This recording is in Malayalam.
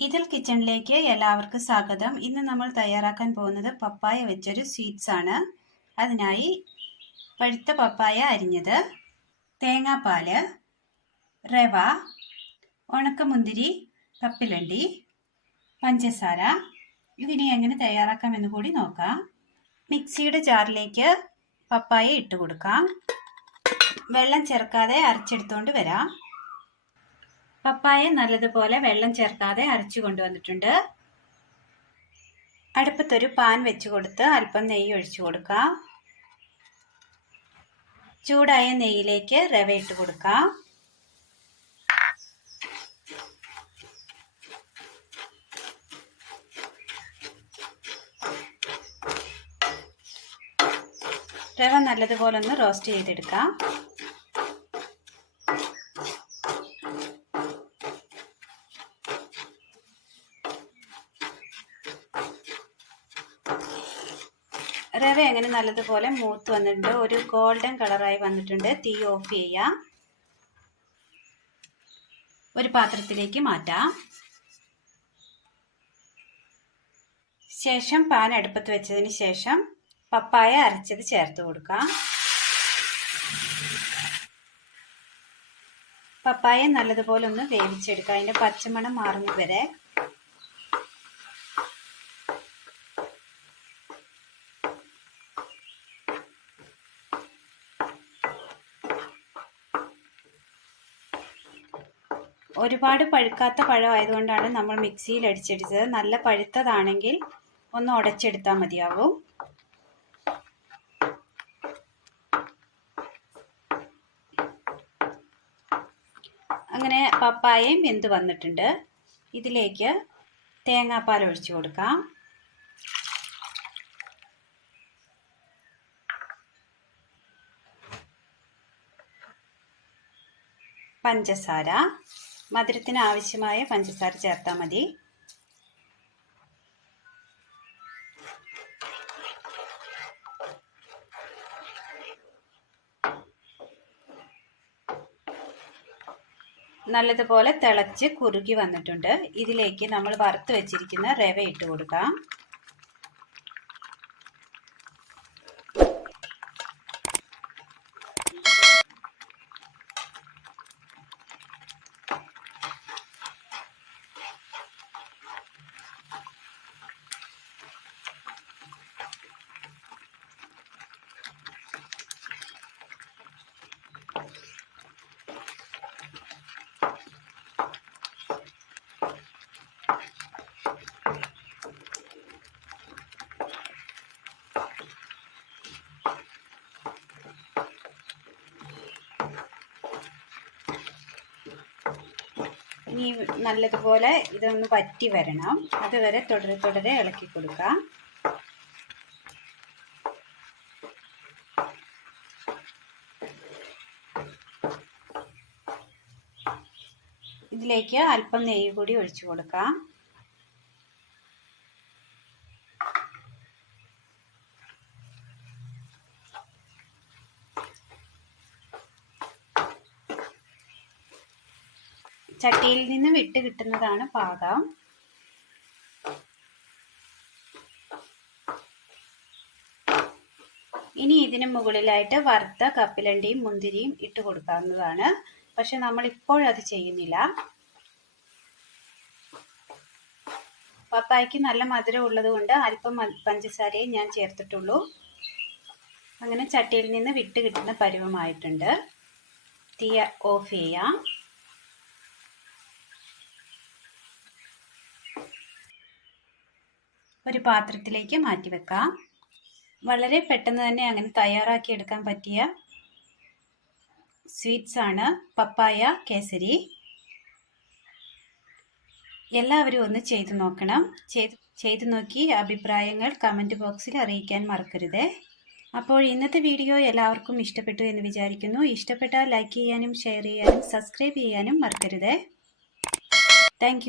ഇതിൽ കിച്ചണിലേക്ക് എല്ലാവർക്കും സ്വാഗതം. ഇന്ന് നമ്മൾ തയ്യാറാക്കാൻ പോകുന്നത് പപ്പായ വെച്ചൊരു സ്വീറ്റ്സ് ആണ്. അതിനായി പഴുത്ത പപ്പായ അരിഞ്ഞത് തേങ്ങാപ്പാൽ റവ ഉണക്കമുന്തിരി കപ്പിലണ്ടി പഞ്ചസാര. ഇതിനെ എങ്ങനെ തയ്യാറാക്കാമെന്ന് കൂടി നോക്കാം. മിക്സിയുടെ ജാറിലേക്ക് പപ്പായ ഇട്ട് കൊടുക്കാം. വെള്ളം ചേർക്കാതെ അരച്ചെടുത്തുകൊണ്ട് വരാം. പപ്പായ നല്ലതുപോലെ വെള്ളം ചേർക്കാതെ അരച്ചു കൊണ്ടുവന്നിട്ടുണ്ട്. അടുപ്പത്തൊരു പാൻ വെച്ച് കൊടുത്ത് അല്പം നെയ്യ് ഒഴിച്ചു കൊടുക്കാം. ചൂടായ നെയ്യിലേക്ക് റവ ഇട്ട് കൊടുക്കാം. റവ നല്ലതുപോലെ ഒന്ന് റോസ്റ്റ് ചെയ്തെടുക്കാം. റവ അങ്ങനെ നല്ലതുപോലെ മൂത്ത് വന്നിട്ടുണ്ട്? ഒരു ഗോൾഡൻ കളറായി വന്നിട്ടുണ്ട്. തീ ഓഫ് ചെയ്യാം. ഒരു പാത്രത്തിലേക്ക് മാറ്റാം. ശേഷം പാൻ അടുപ്പത്ത് വെച്ചതിന് ശേഷം പപ്പായ അരച്ചത് ചേർത്ത് കൊടുക്കാം. പപ്പായ നല്ലതുപോലെ ഒന്ന് വേവിച്ചെടുക്കാം. അതിന്റെ പച്ചമണം മാറുന്നത് വരെ ഒരുപാട് പഴുക്കാത്ത പഴം ആയതുകൊണ്ടാണ് നമ്മൾ മിക്സിയിൽ അടിച്ചെടുത്തത്. നല്ല പഴുത്തതാണെങ്കിൽ ഒന്ന് ഉടച്ചെടുത്താൽ മതിയാവും. അങ്ങനെ പപ്പായയും വെന്ത് വന്നിട്ടുണ്ട്. ഇതിലേക്ക് തേങ്ങാപ്പാൽ ഒഴിച്ചു കൊടുക്കാം. പഞ്ചസാര. മധുരത്തിന് ആവശ്യമായ പഞ്ചസാര ചേർത്താൽ മതി. നല്ലതുപോലെ തിളച്ച് കുറുകി വന്നിട്ടുണ്ട്. ഇതിലേക്ക് നമ്മൾ വറുത്ത് വെച്ചിരിക്കുന്ന റവ ഇട്ട് കൊടുക്കാം. ഇനി നല്ലതുപോലെ ഇതൊന്ന് വറ്റി വരണം. അതുവരെ തുടരെ തുടരെ ഇളക്കി കൊടുക്കാം. ഇതിലേക്ക് അല്പം നെയ്യ് കൂടി ഒഴിച്ചു കൊടുക്കാം. ചട്ടിയിൽ നിന്ന് വിട്ട് കിട്ടുന്നതാണ് പാകം. ഇനി ഇതിന് മുകളിലായിട്ട് വറുത്ത കപ്പിലണ്ടിയും മുന്തിരിയും ഇട്ട് കൊടുക്കാവുന്നതാണ്. പക്ഷെ നമ്മൾ ഇപ്പോഴത് ചെയ്യുന്നില്ല. പപ്പായ്ക്ക് നല്ല മധുരം ഉള്ളത് കൊണ്ട് അല്പം പഞ്ചസാരയെ ഞാൻ ചേർത്തിട്ടുള്ളൂ. അങ്ങനെ ചട്ടിയിൽ നിന്ന് വിട്ട് കിട്ടുന്ന പരുവമായിട്ടുണ്ട്. തീ ഓഫ് ചെയ്യാം. ഒരു പാത്രത്തിലേക്ക് മാറ്റി വെക്കാം. വളരെ പെട്ടെന്ന് തന്നെ അങ്ങനെ തയ്യാറാക്കി എടുക്കാൻ പറ്റിയ സ്വീറ്റ്സ് ആണ് പപ്പായ കേസരി. എല്ലാവരും ഒന്ന് ചെയ്തു നോക്കണം. ചെയ്ത് ചെയ്തു നോക്കി അഭിപ്രായങ്ങൾ കമന്റ് ബോക്സിൽ അറിയിക്കാൻ മറക്കരുത്. അപ്പോൾ ഇന്നത്തെ വീഡിയോ എല്ലാവർക്കും ഇഷ്ടപ്പെട്ടു എന്ന് വിചാരിക്കുന്നു. ഇഷ്ടപ്പെട്ടാൽ ലൈക്ക് ചെയ്യാനും ഷെയർ ചെയ്യാനും സബ്സ്ക്രൈബ് ചെയ്യാനും മറക്കരുത്. താങ്ക്